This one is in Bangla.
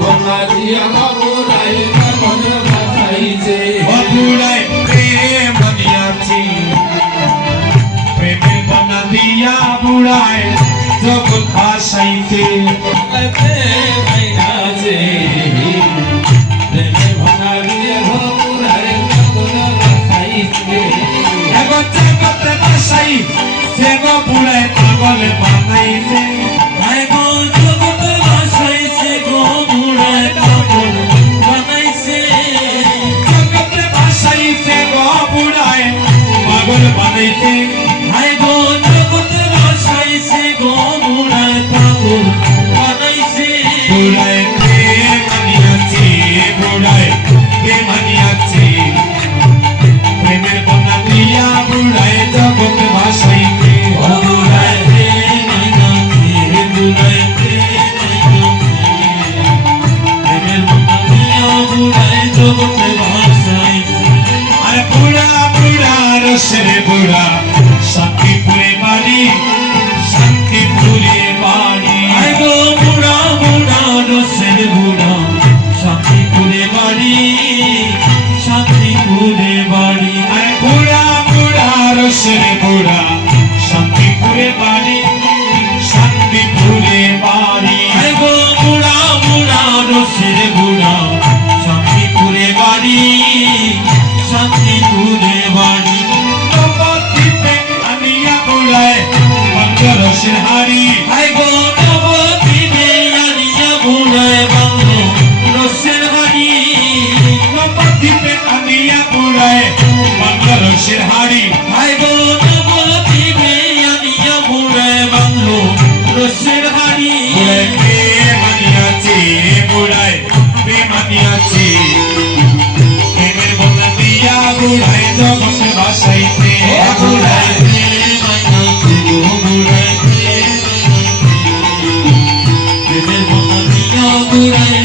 বন্যা দিয়া বুড়াই পাগল বাসাইছে বুড়াই প্রেম দিয়াছি প্রেমের বন্যা দিয়া বুড়াই জগৎ ভাসাইছে আছে বন্যা দিয়া বুড়াই পাগল বাসাইছে এখন জগতে ভাসাই সে গো বুড়াই পাগল বানাইছে পাগল বানাইছে হায় গো জগৎ ভাসাইছে গো বুড়াই পাগল বানাইছে বুড়াই প্রেম আনিয়াছে বুড়াই প্রেম আনিয়াছে প্রেমের বন্যা দিয়া বুড়াই জগৎ ভাসাইছে বুড়াই প্রেম আনিয়াছে বুড়াই প্রেম প্রেমের বন্যা দিয়া বুড়াই জগৎ ভাসাইছে আরে বুড়া বুড়া রসের বুড়া শান্তিপুরে বাড়ি শান্তিপুরে বাড়ি হায় গো বুড়া বুড়া রসের বুড়া শান্তিপুরে বাড়ি শান্তিপুরে বাড়ি আরে বুড়া বুড়া রসের বুড়া শান্তিপুরে বাড়ি শান্তিপুরে বাড়ি হায় গো বুড়া বুড়া রসের বুড়া শান্তিপুরে বাড়ি শান্তিপুরে বাড়ি নবদ্বীপে আনিয়া বুড়ায় বাংলা রসের হাড়ি হায় গো নবদ্বীপে আনিয়া বুড়ায় বাংলো রসের হাড়ি নবদ্বীপে আনিয়া বুড়ায় বাংলা রসের হাড়ি হায় গো নবদ্বীপে আনিয়া বুড়ায় বাংলো রসের হাড়ি বুড়ায় প্রেম আনিয়াছে বুড়ায় প্রেম আনিয়াছে প্রেমের বন্যা দিয়া বুড়ায় জগৎ ভাসাইছে বুড়ায় প্রেম আনিয়াছে গো বুড়ায় প্রেমের বন্যা দিয়া বুড়ায়